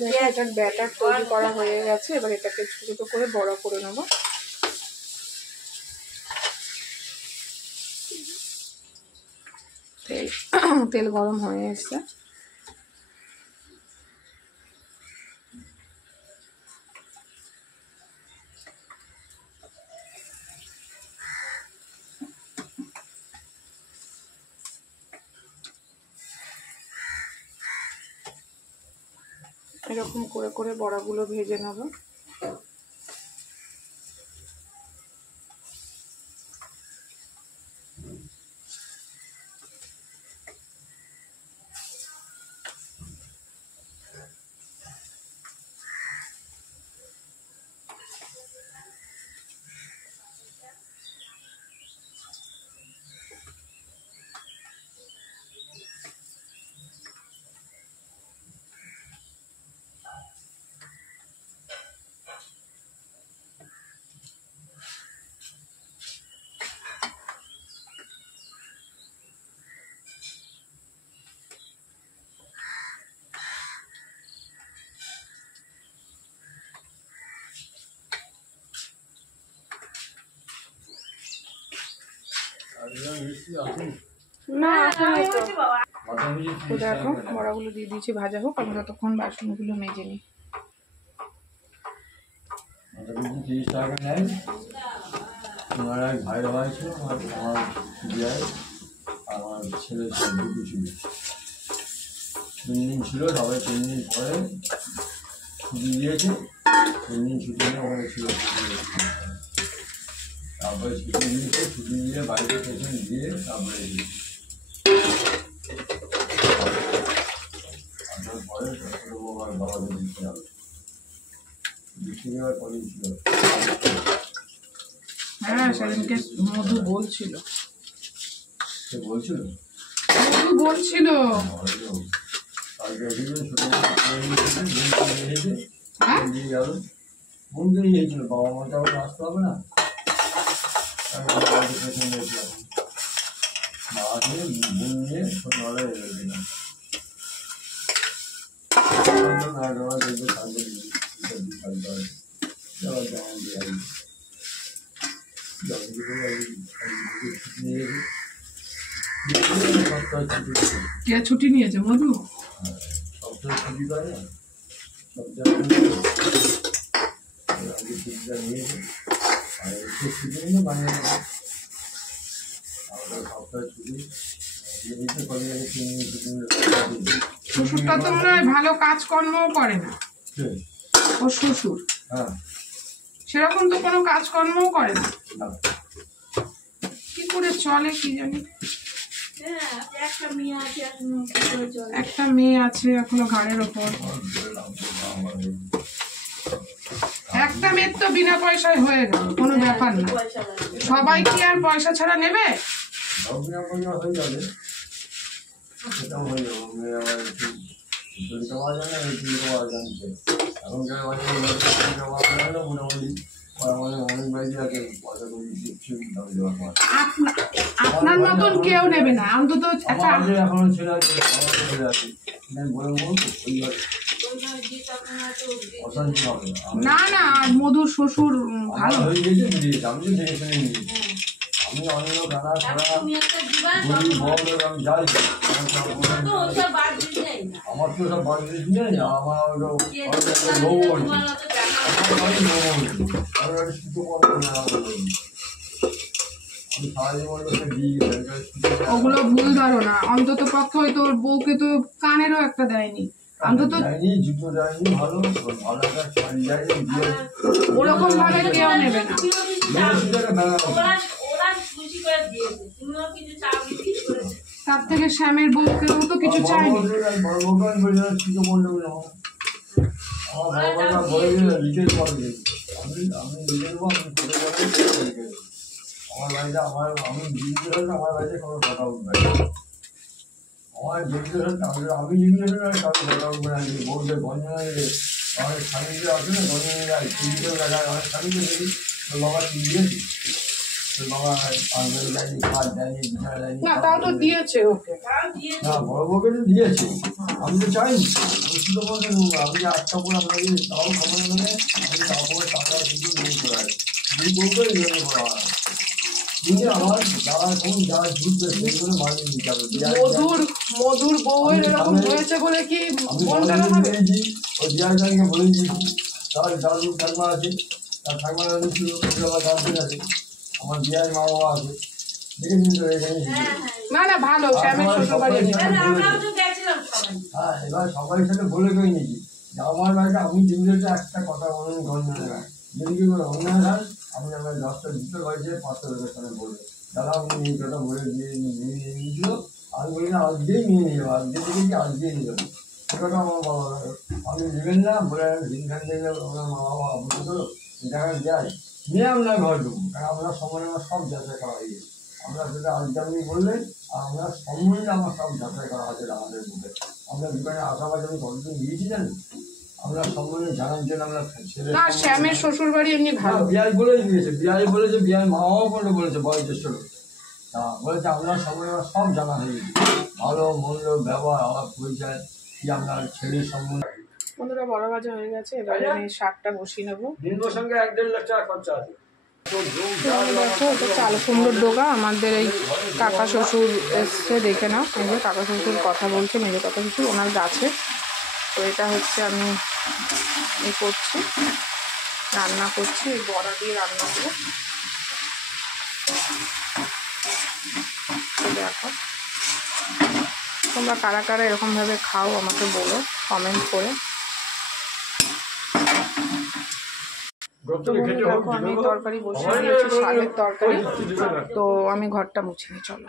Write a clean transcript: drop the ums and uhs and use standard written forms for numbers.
দেখো এটার ব্যাটার তৈরি করা হয়ে গেছে। এবার এটাকে ছোট ছোট করে বড়া করে নেব। তেল গরম হয়ে এসছে। এরকম করে করে বড়াগুলো ভেজে নেব। না তো দেখো বড়াগুলো দিয়ে দিয়েছি, ভাজা হোক। আমি ততক্ষণ বাসনগুলো মেজে নিই। 30 টাকা নেয়। তোমার এক ভাই হয়েছিল, আমার বিয়ে, আমার ছেলে দুটো ছিল, 3 দিন ছিল, সবাই 3 দিন পরে ছুটি দিয়েছে। 3 দিন ছুটি নিয়ে ওখানে ছিল, তারপরে ছুটি দিয়েছে, ছুটি দিয়ে বাড়িতে পেছন দিয়ে তারপরে পরে বাবাকে দিতে হবে। হ্যাঁ সেদিনকে মধু বলছিল, বলছিল বন্ধু নিয়েছিল, বাবা মা তো আসতে হবে না, বোন নিয়ে সন্ধ্যাবেলায় এলেছিলাম। কে ছুটি নিয়েছে? মধু সপ্তাহে ছুটি পায় না, সপ্তাহে ছুটিটা নিয়েছে। আর একটু ছুটি নিয়ে মানে সপ্তাহে ছুটি শ্বশুরটা তো মনে হয় ভালো কাজকর্মও করে না। ও শ্বশুর সেরকম তো কোনো কাজকর্মও করে না, কি করে চলে কি জানি। একটা মেয়ে আছে এখনো ঘাড়ের ওপর। একটা মেয়ের তো বিনা পয়সায় হয়ে গেল, কোনো ব্যাপার না। সবাই কি আর পয়সা ছাড়া নেবে? আপনার মতন কেউ নেবে না অন্তত। না না মধুর শ্বশুর ভালো। আমি অন্য গানা ছাড়া বলি বল আমি যাই, আমার তো সব বাড়ি দিয়ে নেই। আমার ওগুলো ভুল ধারণা। অন্তত পক্ষে ওই তোর বউকে তো কানেরও একটা দেয়নি, অন্তত জুতো দেয়নি, ভালো ভালো একটা শাড়ি দেয়নি, ওরকম ভাবে কেউ নেবে না। তার থেকে শ্যামের বউকেও তো কিছু চাইনি। আমার বাড়িতে আমি জীবিত হলে আমার বাড়িতে কোনো কথা উঠবে না। আমার জীবিত হলে আমি জীবিত হলে কারো কথা উঠবে না। বলতে গঞ্জনে অনেক স্বামীরা আছে না, গঞ্জনে যায় টিভিতে দেখায়, অনেক স্বামীকে দেখি বাবা টিভি দিয়েছি, তোর বাবা আন্দোলন দেয়নি, কাজ দেয়নি, বিচার দেয়নি। না তাও তো দিয়েছে ওকে। না, বড় বউকে তো দিয়েছে, আমি তো চাইনি। আমি শুধু বলতে আমি যে আটটা করে আপনাকে তাও খবর নেবে, আমি তারপরে টাকা কিন্তু নিয়ে চলে আসি। দুই বউকেই নিয়ে করা হয়। কিন্তু আমার যারা কোন যারা ঝুঁকবে সেইগুলো মানিয়ে নিতে হবে। মধুর বউয়ের এরকম হয়েছে বলে কি আমি মন খারাপ হবে? বলেছি, ওই বিআই ব্যাংকে বলেছি, তার দাদু ঠাকুমা আছে, তার ঠাকুমা দাদু ছিল, আমার গার্জেন আছে, আমার বিআই মা বাবা আছে, দেখেছি তো এখানে। না না ভালো, শ্যামের শ্বশুর বাড়ি। হ্যাঁ, এবার সবাই সাথে বলে গিয়ে নিয়েছি যে আমার বাড়িতে আমি যেগুলোতে একটা কথা বলুন গন্ধ নেবে, যদি কি করে অন্যায় হয় আমি আমার 10টা জুতো বাড়িতে 500 লোকের সামনে বলবো, দাদা আপনি এই কথা বলে দিয়ে নিয়ে নিয়েছিল। আমি বলি না, আজকেই নিয়ে নিয়ে যাবো, আজকে দেখেছি আজকেই নিয়ে যাবো। সে কথা আমার বাবা আপনি নেবেন না বলে দিনখান থেকে আমার মা বাবা আপনি তো দেখা যায় নিয়ে আপনার ঘর ঢুকবো, কারণ আপনার সময় আমার সব যাচাই করা হয়ে গেছে। আমরা সেটা আজকে আপনি বললেন, আর আমরা সম্বন্ধে আমার সব যাচাই করা আছে আমাদের বুকে। আমরা দোকানে আশাবাদ আমি কতদিন দিয়েছিলেন, আমরা সম্বন্ধে জানার জন্য আমরা ছেলে না শ্যামের শ্বশুর বাড়ি এমনি ভালো। বিআই বলেই দিয়েছে, বিআই বলেছে, বিআই মা বাবা বলে বলেছে, বয়োজ্যেষ্ঠ লোক তা বলেছে আপনার সম্বন্ধে আমার সব জানা হয়ে গেছে, ভালো মন্দ ব্যবহার আলাপ পরিচয় কি আপনার ছেলের সম্বন্ধে। বন্ধুরা বড় ভাজা হয়ে গেছে, এবারে আমি শাকটা বসিয়ে নেবো। নির্ভর সঙ্গে 1-1.5 লাখ টাকা খরচা আছে। দেখো এটা চাল কুমড়োর ডোগা, আমাদের এই কাকা শ্বশুর এসছে, দেখে নাও। এই যে কাকা শ্বশুর কথা বলছে, নিজের কাকা শ্বশুর ওনার গাছে। তো এটা হচ্ছে আমি করছি, রান্না করছি, এই বড়া দিয়ে রান্না করবো। দেখো তোমরা কারা কারা এরকমভাবে খাও আমাকে বলো কমেন্ট করে। দেখো আমি তরকারি বসিয়ে দিয়েছি, শাকের তরকারি। তো আমি ঘরটা মুছে নিই, চলো।